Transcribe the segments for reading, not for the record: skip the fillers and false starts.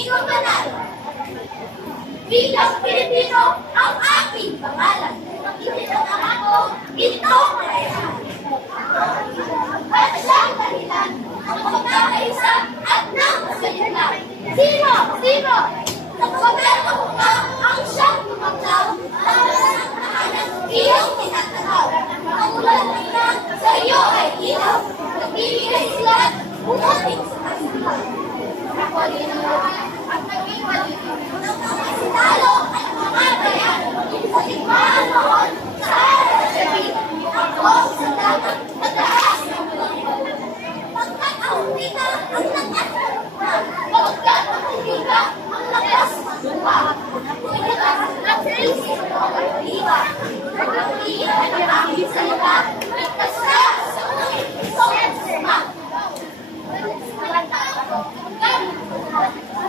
ikaw manalo. Bilang Pilipino, ang aking pangalan. Itinangan ako, ito marayahan. At siyang dahilan ng pagkakaisa at ng kasalunan. Sino? Sino? Nagpaberto ko ba ang siyang tumanglaw? Tapos ang tahanan, iyong tinatanaw. Ang ulan na sa iyo ay ilaw. Nagbibigay sila bumuting sa kasalunan. Ako din ang lahat at naging malitin. Sinalo at mga bayan sa tigmaan noon sa araw na sabi. Ako sa dagat mataas ng Panginoon. Pagkat ang umita ang lakas ng lupa. Pagkat ang umita ang lakas ng lupa. Pagkat ang krisis ng mga pagdiba. Pagkakailan ang aking salita. Ligtas na sa ulit. Sobrang suma.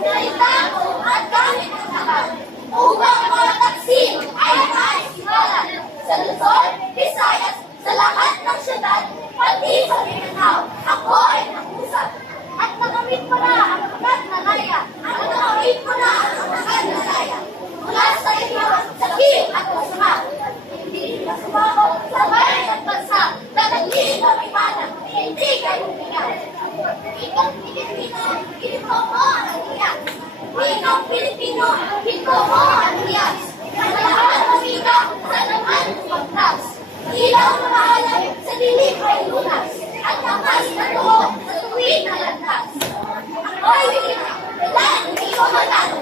Salita ko at gamit ang lahat. Upang ang mga taksin ay maisimalan. Sa Luzon, Visayas, sa lahat ng syudad, pati sa Mindanao, ako ay nakusap. At nakamit ko na ang hangad na laya. At nakamit ko na ang hangad na laya. Mula sa iyo, sakit at masama. Hindi na sumako sa bayan at bansa na naging kamimanan. Hindi kayo umiyak. Ikaw Pilipino, ito mo ang iyak. Ikaw Pilipino, ito mo ang iyak. Sa lahat ng ika, sa naman pagtas. Ilaw na mahalan sa dilim ay lunas. At nakas na tuho sa tuwing na landas. Ako'y willing, kailan hindi ko manalo.